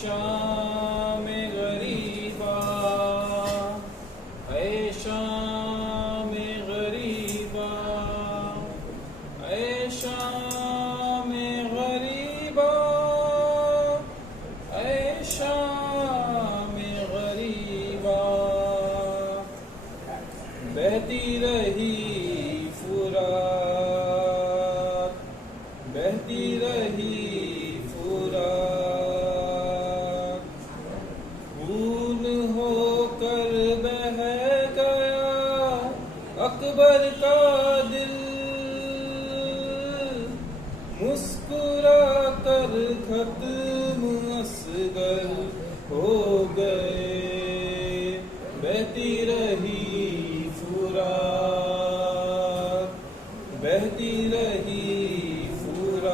شام غریبا اے شام غریبا اے شام غریبا اے شام غریبا بہتی رہی فرات بہتی رہی فرات خون ہو کر بہہ گیا اکبر کا دل مسکرا کر ختم اصغر ہو گئے بہتی رہی فرات بہتی رہی فرات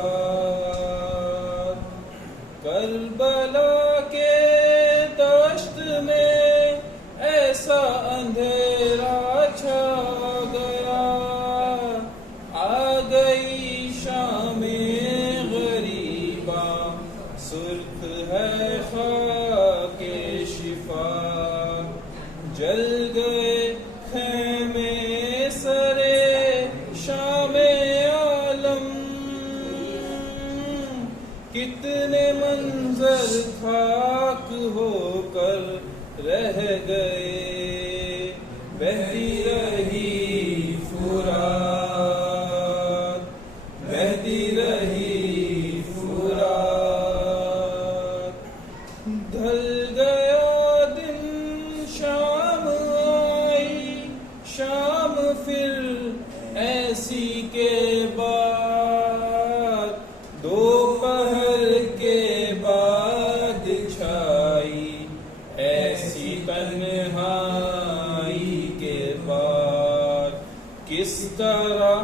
کربلا کے دشت میں ایسا اندھیرا چھا گیا آ گئی شام غریبا سرخ ہے خاک شفا جل گئے خیمے سرے شام عالم کتنے منظر خاک ہو کر رہ گئے بہتی رہی فرات بہتی رہی فرات ڈھل گیا دن شام آئی شام پھر ایسی کے بعد دوپہر کے بعد چھائی ایسی تنہائی کے بعد کس طرح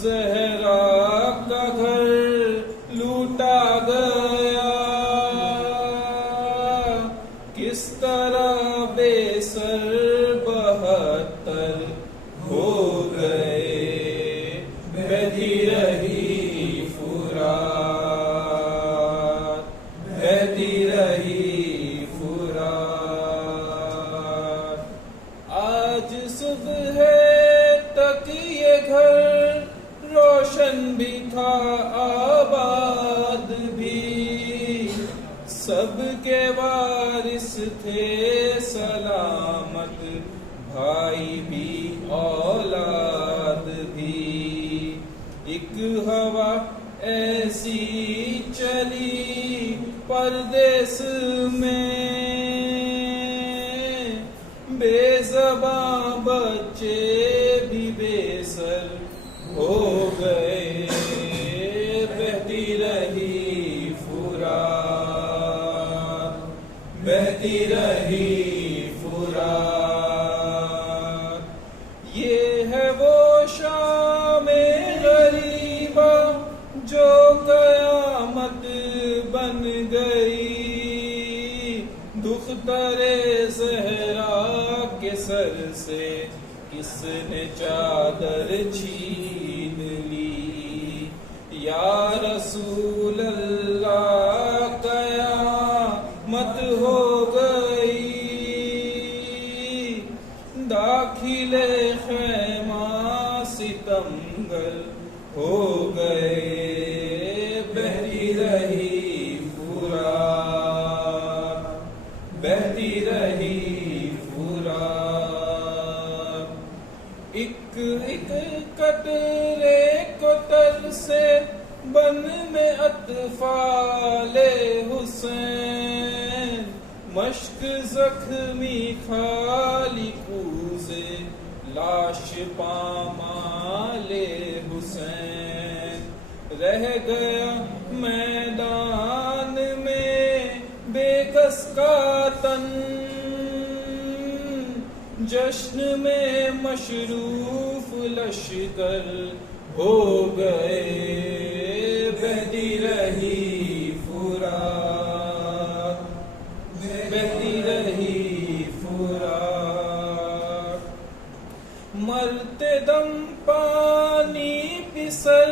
زہرا کا گھر لوٹا گیا کس طرح بے سر 72 ہو گئے بہتی رہی فرات بہتی رہی فرات آج صبح تک یہ گھر روشن بھی تھا آباد بھی سب کے وارث تھے سلامت بھائی بھی اولاد بھی ایک ہوا ایسی چلی پردیس میں بے زباں بچے بھی بے سر ہو گئے بہتی رہی فرات بہتی رہی فرات یہ ہے وہ شام غریبا جو قیامت بن گئی دختر زہرا کے سر سے کس نے چادر چھین لی یا رسول اللہ قیامت ہو گئی داخل خیمہ ستمگر ہو گئے بہتی رہی فرات بہتی رہی فرات ایک ایک قطرے کو تر سے بن میں اطفال حسین مشک زخمی خالی کوزے لاش پامال حسین رہ گیا میدان میں بے کس کا تن جشن میں مشروف لشکر ہو گئے بہتی رہی فرات بہتی رہی فرات مرتے دم پانی پسر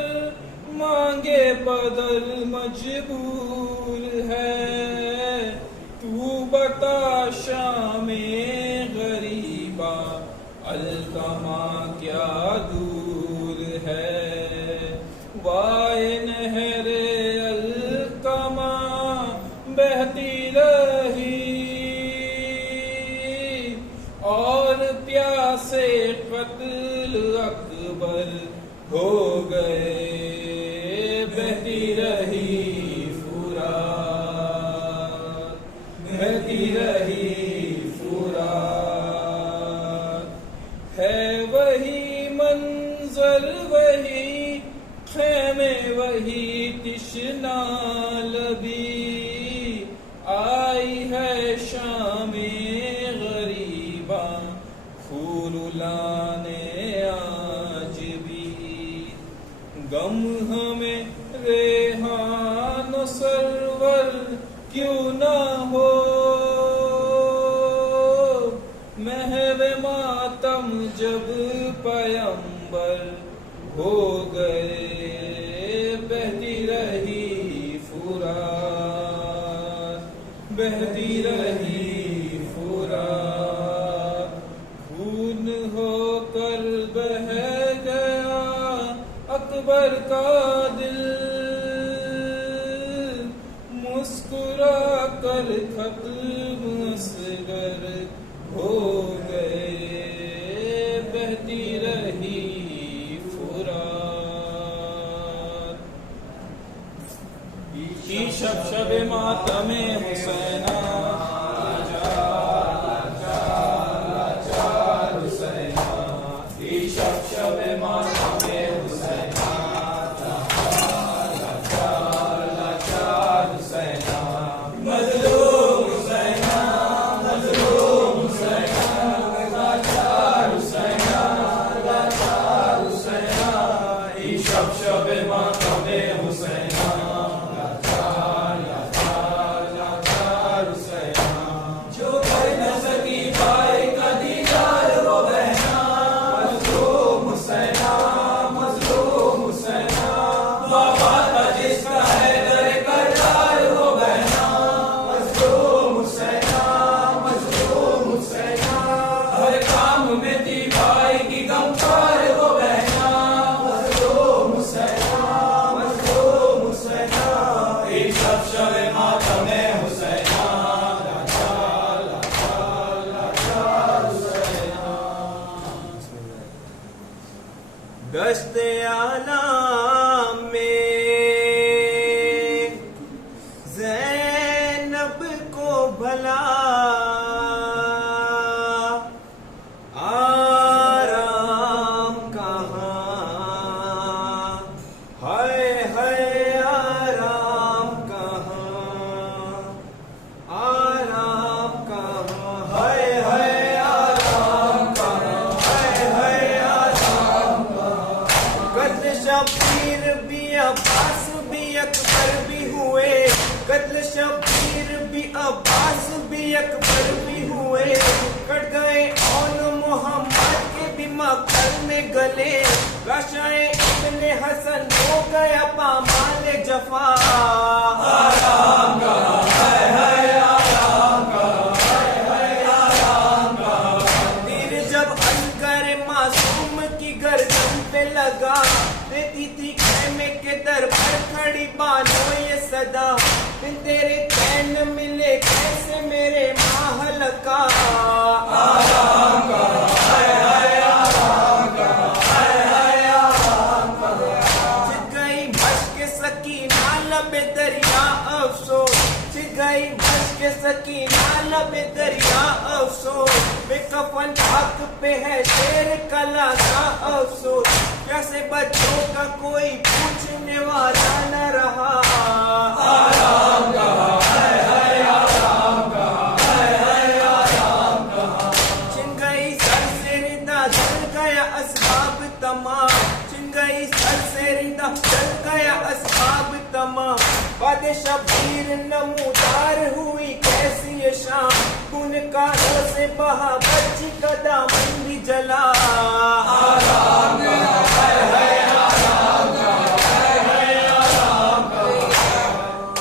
مانگے بدل مجبور ہے ہو گئے بہتی رہی فرات، بہتی رہی فرات، ہے وہی منظر وہی خیمے وہی تشنا لبی، آئی ہے شام غریباں پھول لانے آج بھی، غم ہمیں ریحان و سرور کیوں نہ ہو، محو ماتم جب پیمبر ہو گئے بہتی رہی فرات، بہتی رہی فرات، خون ہو کر بہہ گیا اکبر کا دل، مسکرا کر ختم اصغر ہو گئے بہتی رہی فرات، کی شب شب ماتم حسینہ، گشت اعلیٰ میں زینب کو بھلا آرام کہاں، ہائے ہائے آرام کہاں، آرام کہاں، ہائے ہائے آرام کہاں، ہائے ہائے آرام کہاں، قتل شبیر بھی عباس بھی اکبر بھی ہوئے، قتل شبیر بھی عباس بھی اکبر بھی ہوئے، کٹ گئے اون محمد کے بھی مقتل میں گلے، راشائے ابن حسن ہو گیا پامال جفا، آرام کہاں، ہائے ہائے آرام کہاں، ہائے ہائے آرام کہاں، تیر جب عنقر معصوم کی گردن پہ لگا، دیتی تھی خیمے کے در پر کھڑی بانو یہ صدا، تیرے چین ملے کیسے میرے ماحل کا، آرام کہاں، ہائے ہائے آرام کہاں، ہائے ہائے آرام کہاں، چٹ گئی مشق سکینہ لب دریا افسوس، چٹ گئی مشق سکینہ لب دریا افسوس، بے کفن حق پہ ہے شیر کلا کا افسوس، کیسے بچوں کا کوئی پوچھنے والا نہ رہا، آرام کہاں، ہائے ہائے آرام کہاں، ہائے ہائے آرام کہاں، چھن گئی سر سے ردا جل گیا اسباب تمام، چھن گئی سر سے ردا جل گیا اسباب تمام، باد شبیر نمودار ہوئی کیسی یہ شام، خون کانوں سے بہا بچی کا دامن بھی جلا، آرام کہاں، ہائے ہائے آرام کہاں، ہائے ہائے آرام کہاں،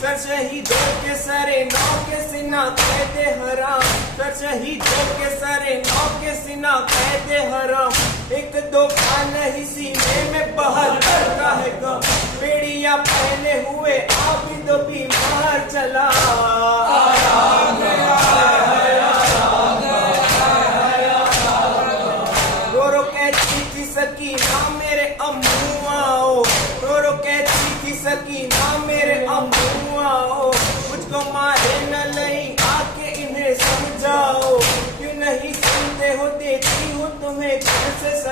سر شہیدوں کے سر نو کے سینہ قید حرام، سر شہیدوں کے سر نو کے سینہ قید حرام، ایک دو کا نہیں سینے میں بہتر کا ہے غم، بیڑیاں پہنے ہوئے عابد و بیمار چلا، آرام کہاں، ہائے ہائے آرام کہاں، ہائے ہائے آرام کہاں، رو رو کہتی تھی سکینہ میرے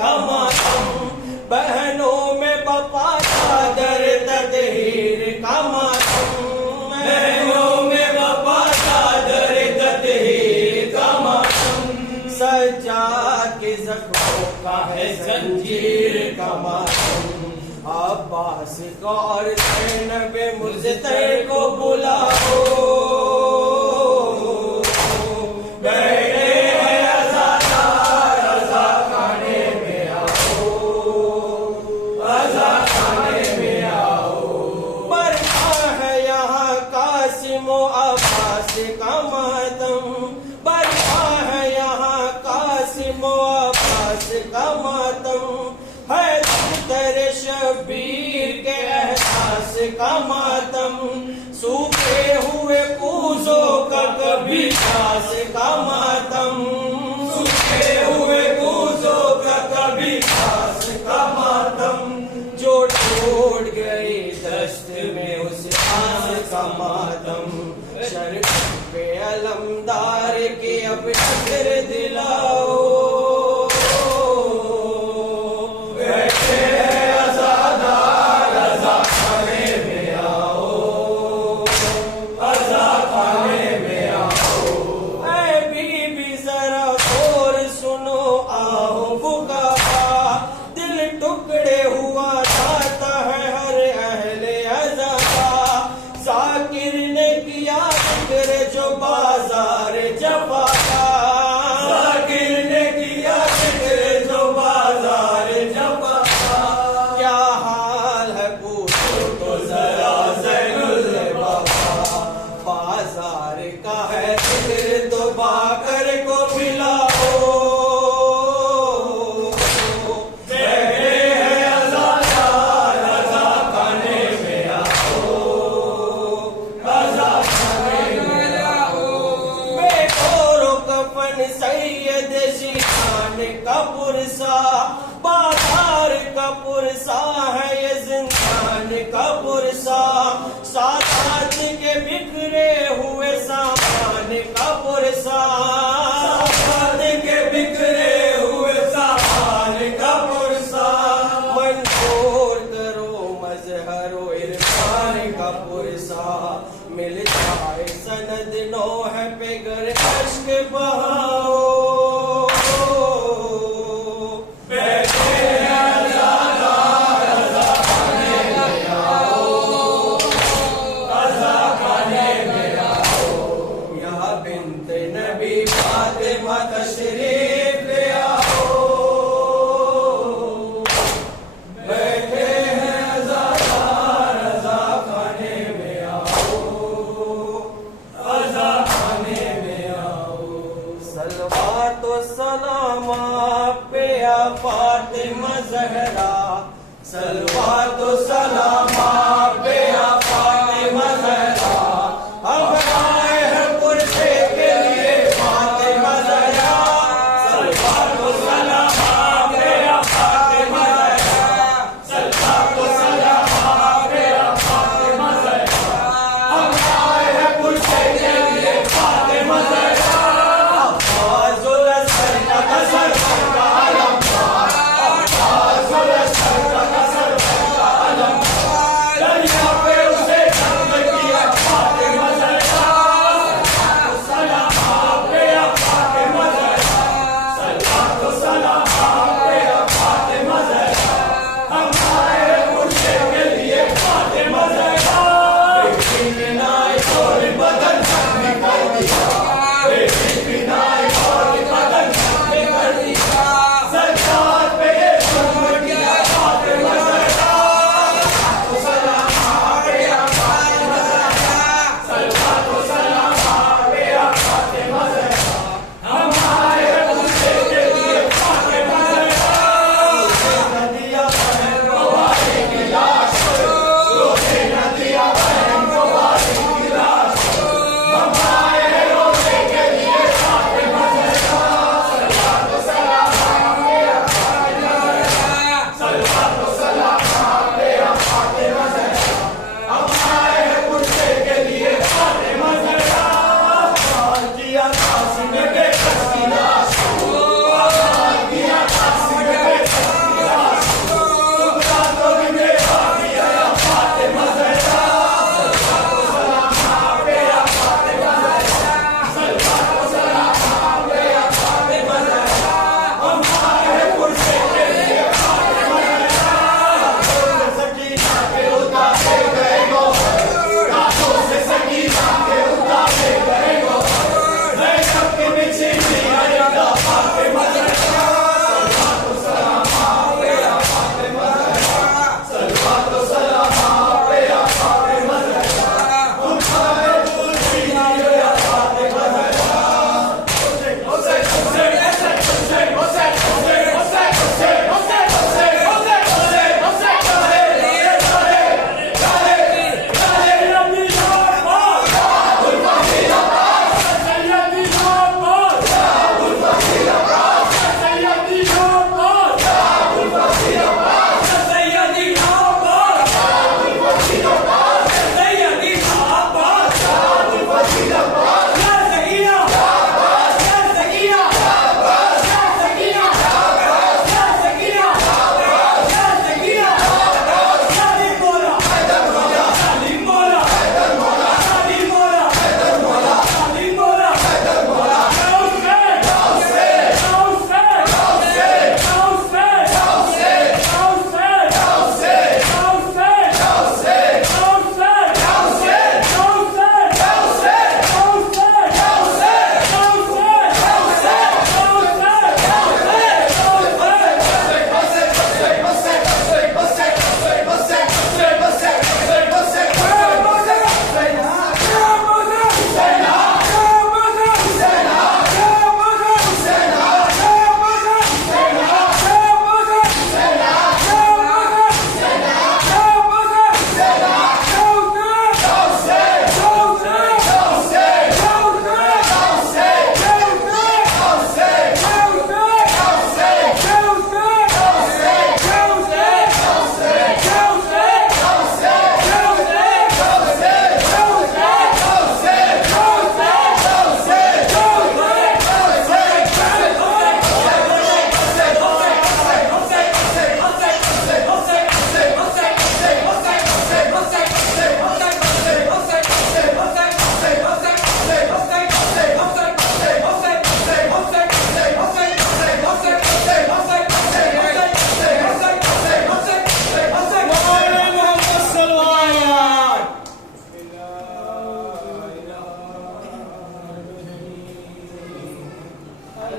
کا ماتم، بہنوں میں بپا چادر تطہیر کا ماتم، بہنوں میں بپا چادر تطہیر کا ماتم، سجاد کے زخموں کا ہے زنجیر کا ماتم، عباس کو اور زینب مزتر کو بلاؤ، بیٹھے ہیں عزادار رضا خانے میں آؤ، رضا خانے میں آؤ، برپا ہے یہاں قاسم و عباس کا ماتم، برپا ہے یہاں قاسم و عباس کا ماتم، ہے دختر شبیر کے احساس کا ماتم، سوکھے ہوئے کوزوں کا کبھی پیاس کا ماتم، سوکھے ہوئے کوزوں کا کبھی پیاس کا ماتم، جو ٹوٹ گئی دشت میں اس آس کا ماتم، شرف پہ علمدار کی اب نظر دلاؤ، جو بازار جفا کا، ذاکر نے کیا ذکر جو بازار جفا کا، کیا حال ہے پوچھو تو ذرا زین البابا، بازار کا ہے ذکر تو باقر کو پلاؤ، سید شیخان کا پرسا، بازار کا پرسا ہے یہ زندان کا پرسا، ساتھ کے بکھرے ہوئے سامان کا پرسا، ساتھ کے بکھرے ہوئے سامان کا پرسا، منظور کرو مظہر و عرفان کا پرسا، مل جائے سند نوح پہ گر اشک بہاؤ، بیٹھے ہیں عزادار رضا خانے میں آؤ، رضا خانے میں آؤ، یا بنت نبی فاطمہ تشریف لے آؤ، بیٹھے ہیں عزادار رضا خانے میں آؤ، رضا خانے میں آؤ، صلوات و سلام آپ پہ یا فاطمہ زہرا، صلوات و سلام آپ پہ یا فاطمہ زہرا، ہم آئے ہیں پرسے کے لیے فاطمہ زہرا، صلوات و سلام آپ پہ یا فاطمہ زہرا، صلوات و سلام آپ پہ یا فاطمہ زہرا، ہم آئے ہیں پرسے کے لیے فاطمہ زہرا، عباس الاسغر کا قصر کا علم، عباس الاسغر کا قصر کا علم، دریا پہ اس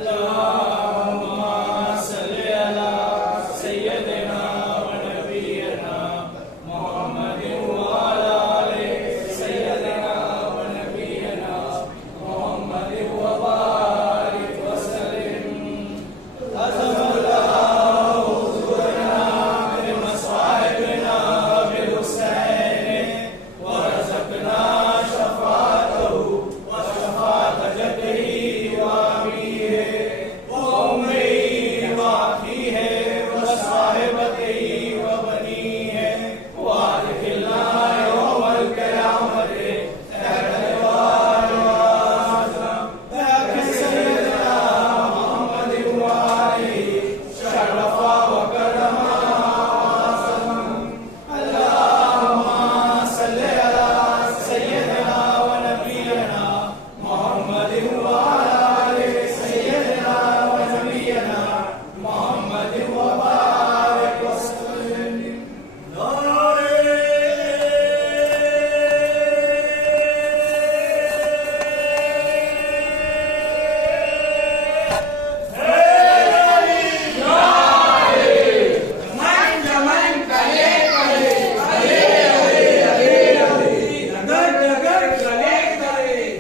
اللہ